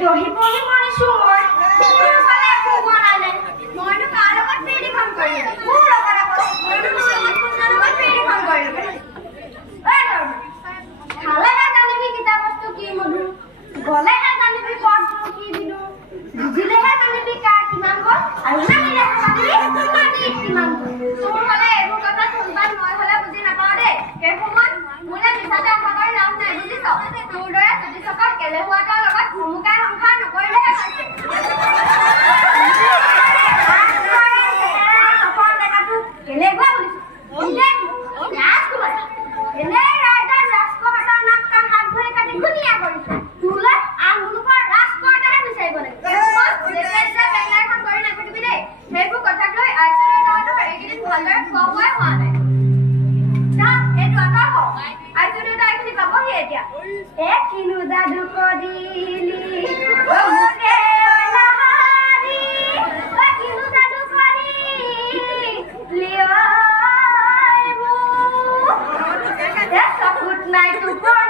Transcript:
দহি পহি মাৰিছো মই ফালে কোৱানালে মইনো কাৰ লগত পেৰি কাম কৰিম মোৰ লগত মইনো কোনৰ লগত পেৰি কাম কৰিম খালেহে জানিবি কিতাপ বস্তু কি মধু গলেহে জানিবি পঢ়টো কি দিলো বুজিলেহে জানিবি কাৰ কিমান গল আৰু নাহিলেহে জানিবি মাটি কিমান গল তোৰ হলে এইবোৰ কথা শুনবান মই হলে বুজি নাপাওঁ দেই সেই সময়ত মোলে মিছাতে আশা কৰি লাভ নাই বুজিছ তোৰ দৰে যদি চকৰ কেলেহুৱাটাৰ লগত ভুমুকাই সংসাৰ নকৰিলেহে Night to